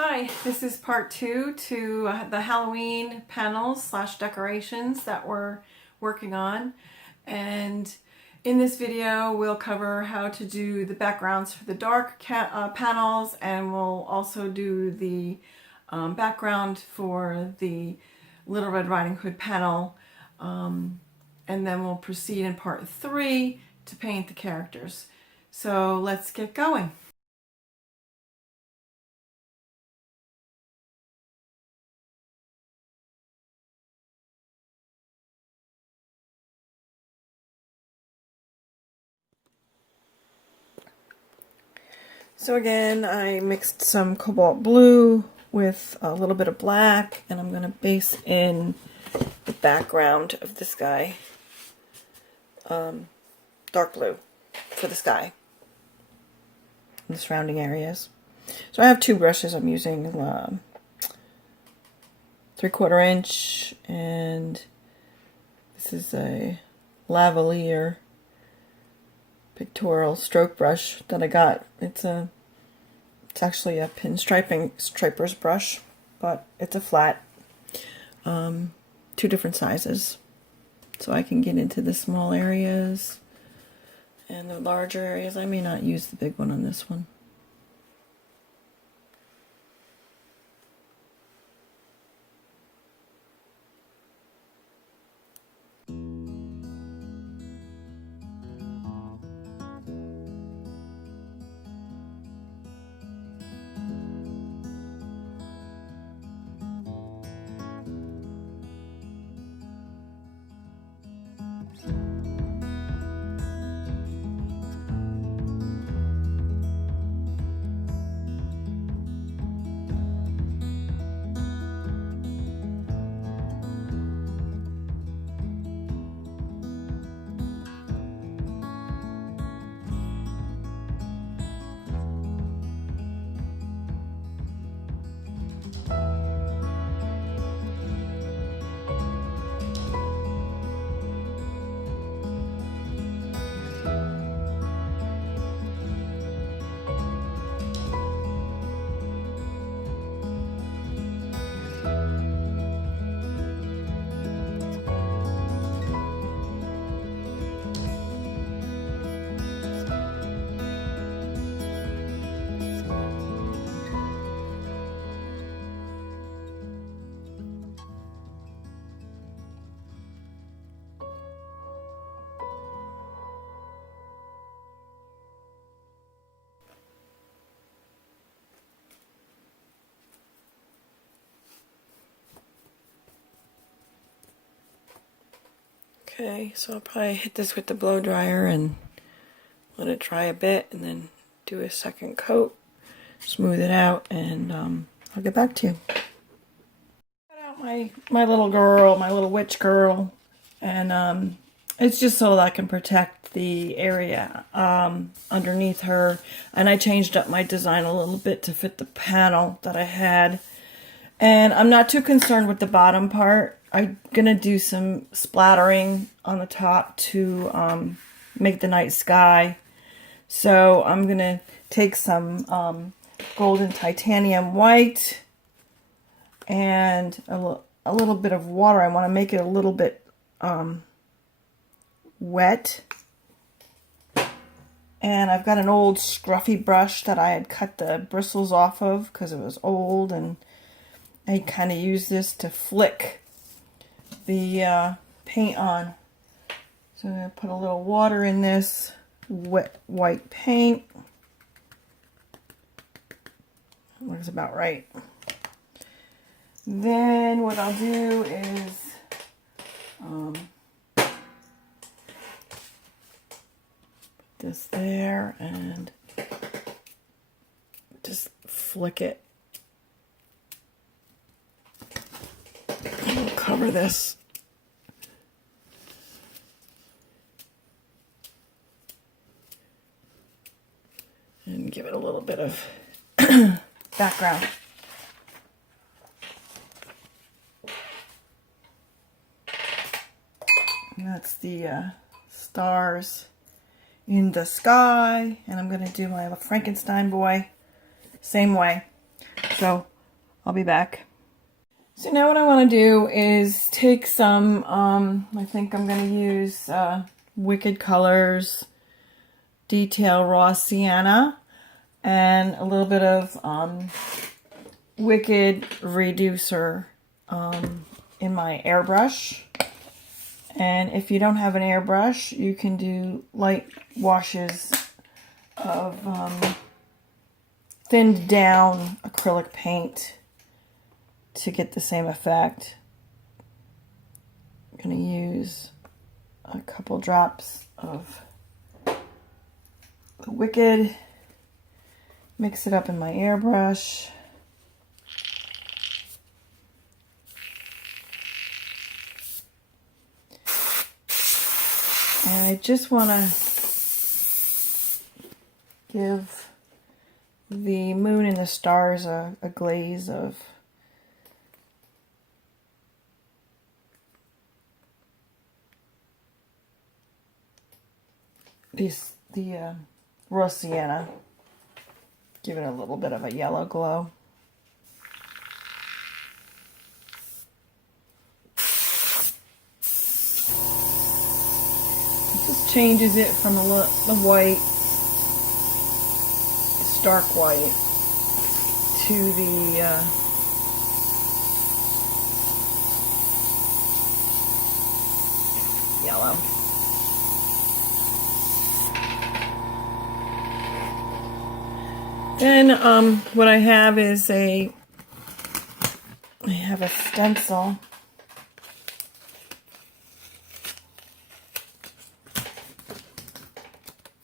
Hi, this is part 2 to the Halloween panels slash decorations that we're working on. And in this video we'll cover how to do the backgrounds for the dark panels, and we'll also do the background for the Little Red Riding Hood panel. And then we'll proceed in part 3 to paint the characters. So let's get going. So again, I mixed some Cobalt Blue with a little bit of black, and I'm going to base in the background of the sky, dark blue for the sky and the surrounding areas. So I have two brushes I'm using, 3/4 inch, and this is a lavalier pictorial stroke brush that I got. It's actually a striper's brush, but it's a flat, 2 different sizes, so I can get into the small areas and the larger areas. I may not use the big one on this one. Okay, so I'll probably hit this with the blow dryer and let it dry a bit, and then do a second coat, smooth it out, and I'll get back to you. Got out my little girl, my little witch girl, and it's just so that I can protect the area underneath her. And I changed up my design a little bit to fit the panel that I had. And I'm not too concerned with the bottom part. I'm gonna do some splattering on the top to make the night sky. So I'm gonna take some golden titanium white and a little bit of water. I want to make it a little bit wet. And I've got an old scruffy brush that I had cut the bristles off of because it was old, and I kind of use this to flick the paint on. So I'm going to put a little water in this wet white paint. Looks about right. Then what I'll do is put this there and just flick it. I'll cover this. And give it a little bit of background. And that's the stars in the sky. And I'm going to do my Frankenstein boy same way. So I'll be back. So now what I want to do is take some, I think I'm going to use Wicked Colors Detail Raw Sienna and a little bit of Wicked Reducer in my airbrush. And if you don't have an airbrush, you can do light washes of thinned down acrylic paint to get the same effect. I'm going to use a couple drops of the Wicked, mix it up in my airbrush. And I just want to give the moon and the stars a glaze of the raw sienna. Give it a little bit of a yellow glow. It just changes it from the white, stark white, to the yellow. Then what I have is I have a stencil.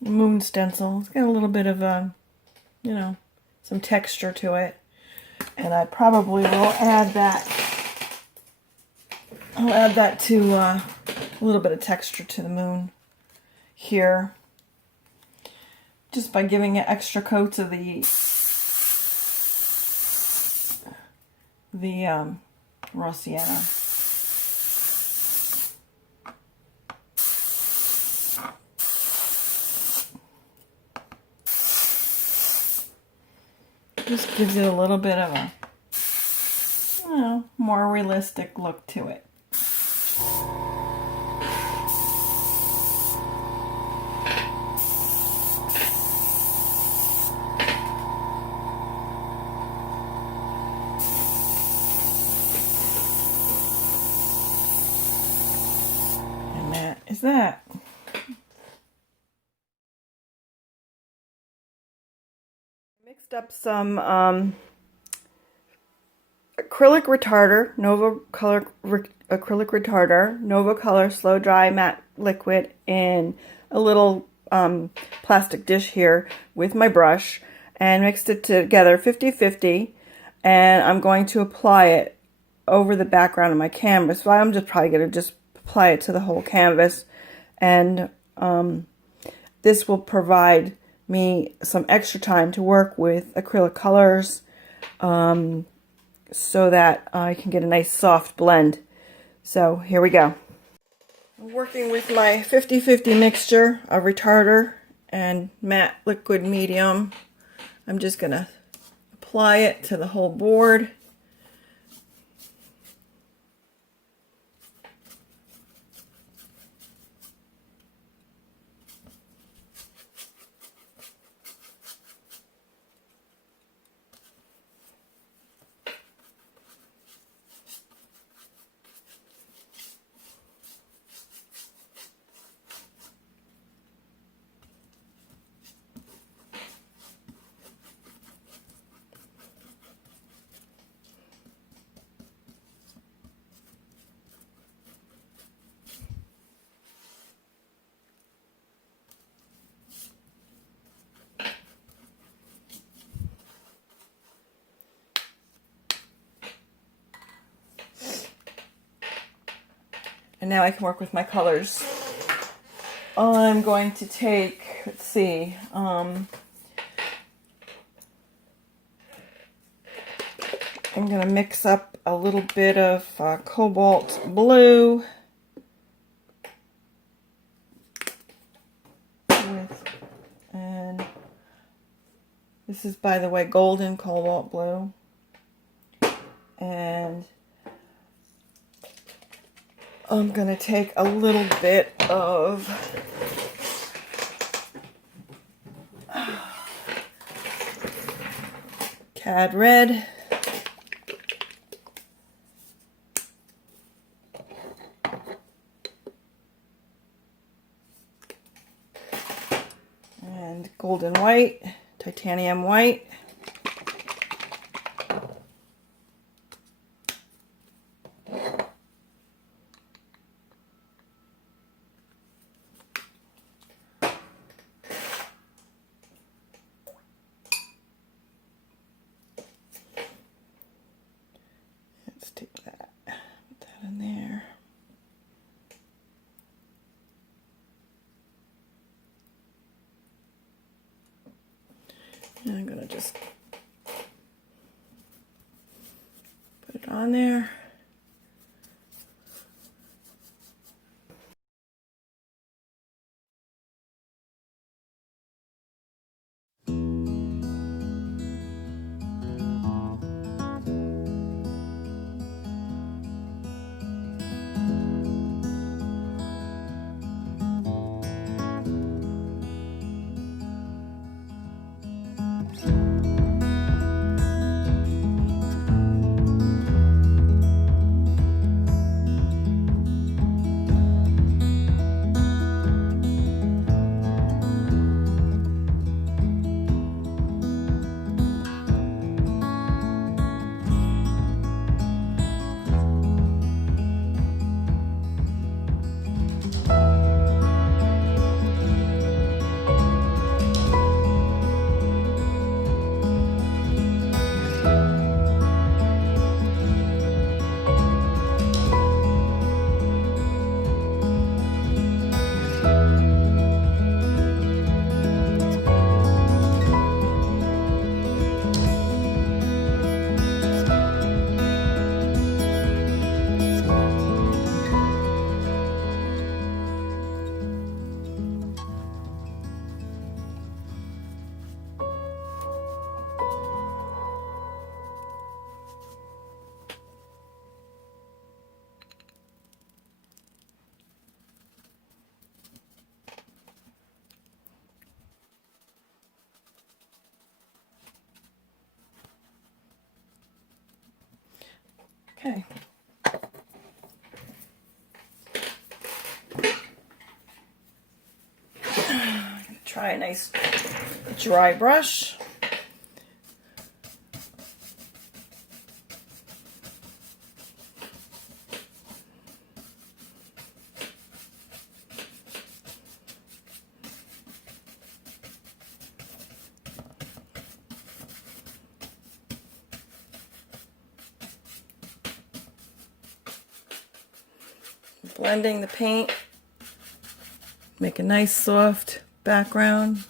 Moon stencil. It's got a little bit of you know, some texture to it. And I probably will add that. I'll add that to a little bit of texture to the moon here. Just by giving it extra coats of the raw sienna. Just gives it a little bit of a, you know, more realistic look to it. Is that mixed up some acrylic retarder, Nova Color acrylic retarder, Nova Color slow dry matte liquid in a little plastic dish here with my brush, and mixed it together 50-50, and I'm going to apply it over the background of my canvas. So I'm just probably going to just apply it to the whole canvas, and this will provide me some extra time to work with acrylic colors so that I can get a nice soft blend. So here we go. I'm working with my 50-50 mixture of retarder and matte liquid medium. I'm just going to apply it to the whole board. And now I can work with my colors. I'm going to take, let's see, I'm going to mix up a little bit of Cobalt Blue and This is, by the way, golden cobalt blue. And I'm going to take a little bit of Cad red. And golden white, titanium white. Let's take that, put that in there. And I'm gonna just put it on there. Okay. I'm going to try a nice dry brush. Blending the paint, make a nice soft background.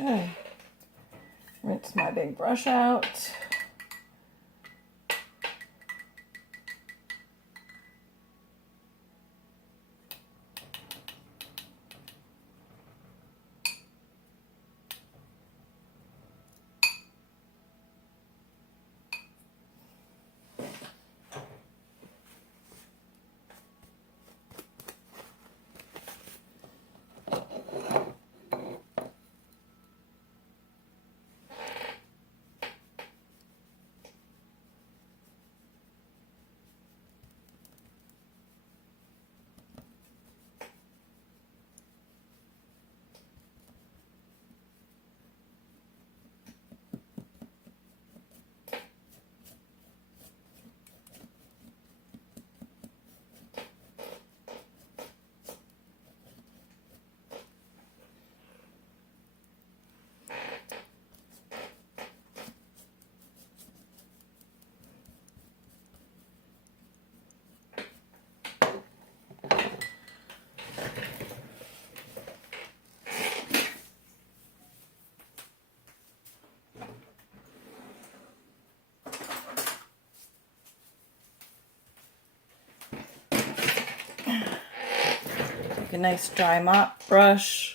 Okay, rinse my big brush out. a nice dry mop brush.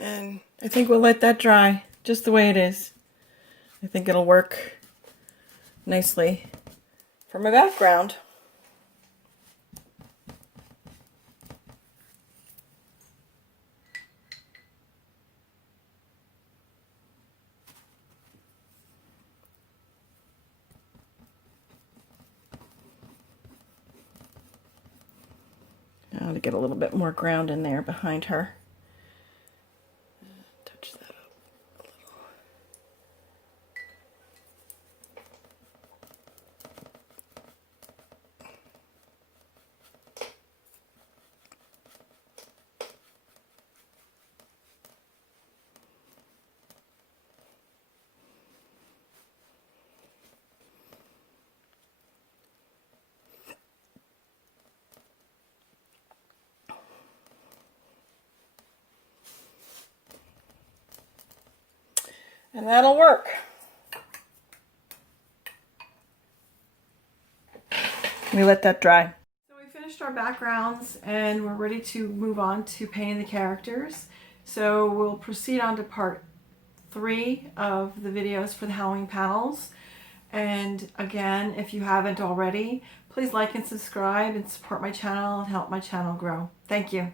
And I think we'll let that dry just the way it is. I think it'll work nicely for my background. Now to get a little bit more ground in there behind her. Touch that up a little. And that'll work. We let that dry. So we finished our backgrounds and we're ready to move on to painting the characters. So we'll proceed on to part 3 of the videos for the Halloween panels. And again, if you haven't already, please like and subscribe and support my channel and help my channel grow. Thank you.